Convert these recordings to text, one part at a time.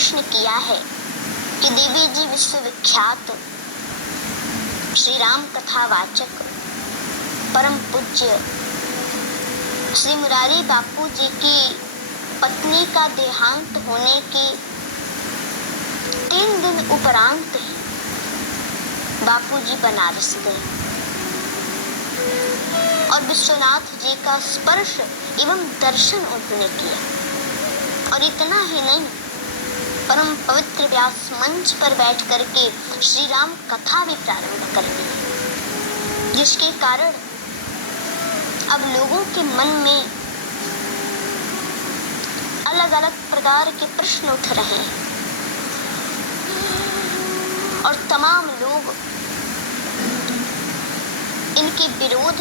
प्रश्न किया है कि देवी जी विश्वविख्यात श्री राम कथावाचक परम पूज्य श्री मुरारी बापू जी की पत्नी का देहांत होने के 3 दिन उपरांत ही बापू जी बनारस गए और विश्वनाथ जी का स्पर्श एवं दर्शन उन्होंने किया। और इतना ही नहीं, परम पवित्र व्यास मंच पर बैठ करके श्री राम कथा भी प्रारंभ कर दी, जिसके कारण अब लोगों के मन में अलग अलग प्रकार के प्रश्न उठ रहे हैं और तमाम लोग इनके विरोध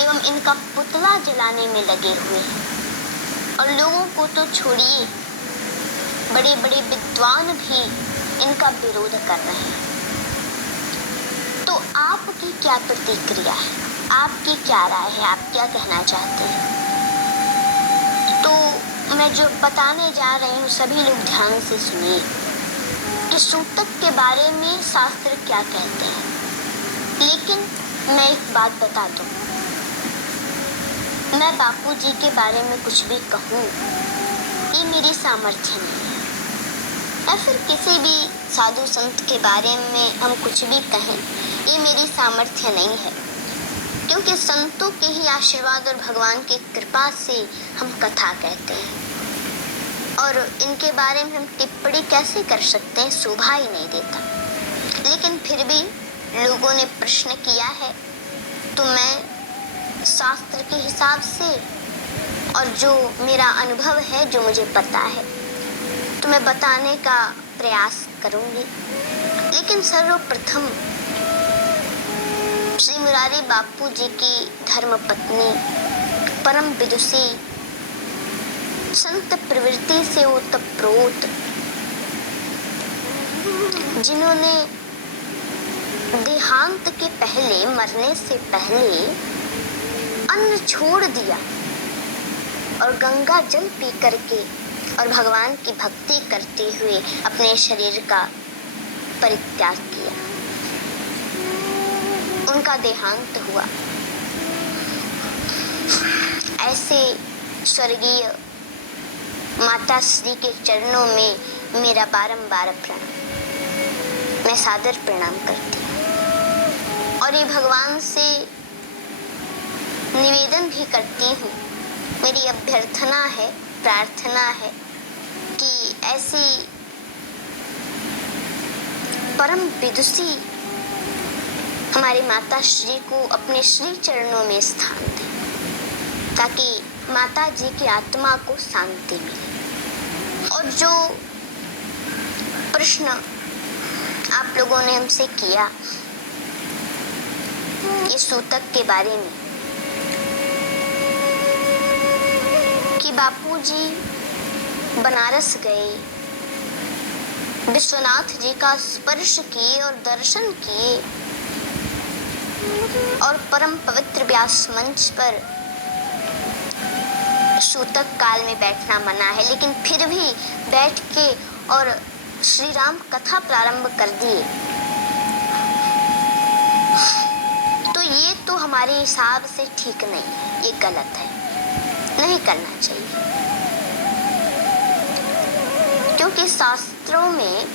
एवं इनका पुतला जलाने में लगे हुए हैं। और लोगों को तो छोड़िए, बड़े बड़े विद्वान भी इनका विरोध कर रहे हैं। तो आपकी क्या प्रतिक्रिया है, आपकी क्या राय है, आप क्या कहना चाहते हैं? तो मैं जो बताने जा रही हूँ सभी लोग ध्यान से सुनिए कि सूतक के बारे में शास्त्र क्या कहते हैं। लेकिन मैं एक बात बता दूं, मैं बापू जी के बारे में कुछ भी कहूँ ये मेरी सामर्थ्य नहीं है, या फिर किसी भी साधु संत के बारे में हम कुछ भी कहें ये मेरी सामर्थ्य नहीं है, क्योंकि संतों के ही आशीर्वाद और भगवान की कृपा से हम कथा कहते हैं और इनके बारे में हम टिप्पणी कैसे कर सकते हैं, शोभा ही नहीं देता। लेकिन फिर भी लोगों ने प्रश्न किया है तो मैं शास्त्र के हिसाब से और जो मेरा अनुभव है, जो मुझे पता है, तो मैं बताने का प्रयास करूंगी। लेकिन सर्वप्रथम श्री मुरारी बापू जी की धर्मपत्नी, परम विदुषी, संत प्रवृत्ति से ओतप्रोत, जिन्होंने देहांत के पहले, मरने से पहले अन्न छोड़ दिया और गंगा जल पी करके और भगवान की भक्ति करते हुए अपने शरीर का परित्याग किया, उनका देहांत हुआ। ऐसे स्वर्गीय माता श्री के चरणों में मेरा बारंबार प्रणाम, मैं सादर प्रणाम करती हूँ और ये भगवान से निवेदन भी करती हूँ, मेरी अभ्यर्थना है, प्रार्थना है कि ऐसी परम विदुषी हमारी माता श्री को अपने श्री चरणों में स्थान दें, ताकि माता जी की आत्मा को शांति मिले। और जो प्रश्न आप लोगों ने हमसे किया ये सूतक के बारे में कि बापूजी बनारस गए, विश्वनाथ जी का स्पर्श किए और दर्शन किए और परम पवित्र व्यास मंच पर सूतक काल में बैठना मना है, लेकिन फिर भी बैठ के और श्री राम कथा प्रारंभ कर दिए, तो ये तो हमारे हिसाब से ठीक नहीं है, ये गलत है, नहीं करना चाहिए। क्योंकि शास्त्रों में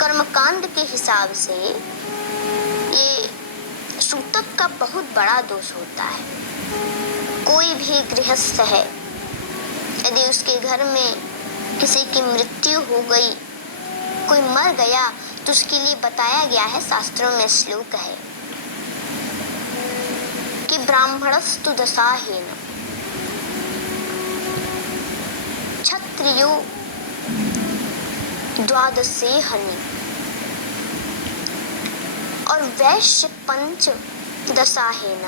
कर्मकांड के हिसाब से ये सूतक का बहुत बड़ा दोष होता है। कोई भी गृहस्थ है, यदि उसके घर में किसी की मृत्यु हो गई, कोई मर गया, तो उसके लिए बताया गया है, शास्त्रों में श्लोक है कि ब्राह्मणस्तु दशाहेन क्षत्रियो द्वादशेहनि और वैश्य पंच दशाहेन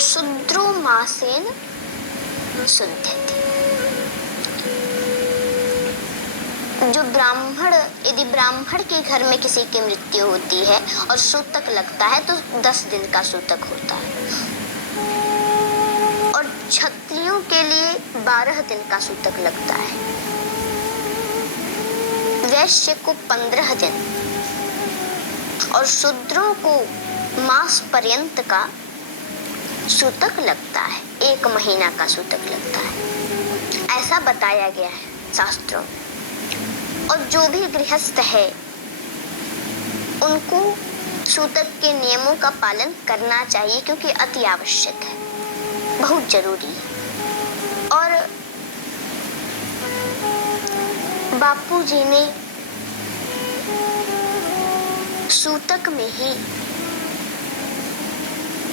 शूद्रो मासेन शुद्धति। जो ब्राह्मण, यदि ब्राह्मण के घर में किसी की मृत्यु होती है और सूतक लगता है तो 10 दिन का सूतक होता है, और क्षत्रिय स्त्रियों के लिए 12 दिन का सूतक लगता है, वैश्य को 15 दिन और शूद्रों को मास पर्यंत का सूतक लगता है, 1 महीना का सूतक लगता है, ऐसा बताया गया है शास्त्रों में। और जो भी गृहस्थ है उनको सूतक के नियमों का पालन करना चाहिए, क्योंकि अति आवश्यक है, बहुत जरूरी है। और बापू जी ने सूतक में ही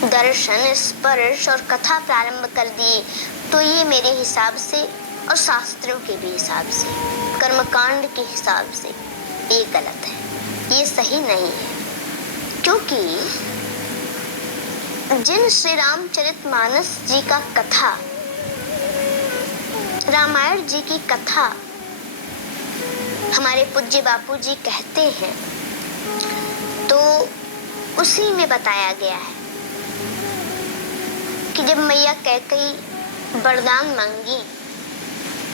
दर्शन, स्पर्श और कथा प्रारंभ कर दिए, तो ये मेरे हिसाब से और शास्त्रों के भी हिसाब से, कर्मकांड के हिसाब से ये गलत है, ये सही नहीं है। क्योंकि जिन श्री रामचरितमानस जी का कथा, रामायण जी की कथा हमारे पूज्य बापू जी कहते हैं, तो उसी में बताया गया है कि जब मैया कैकेयी वरदान मांगी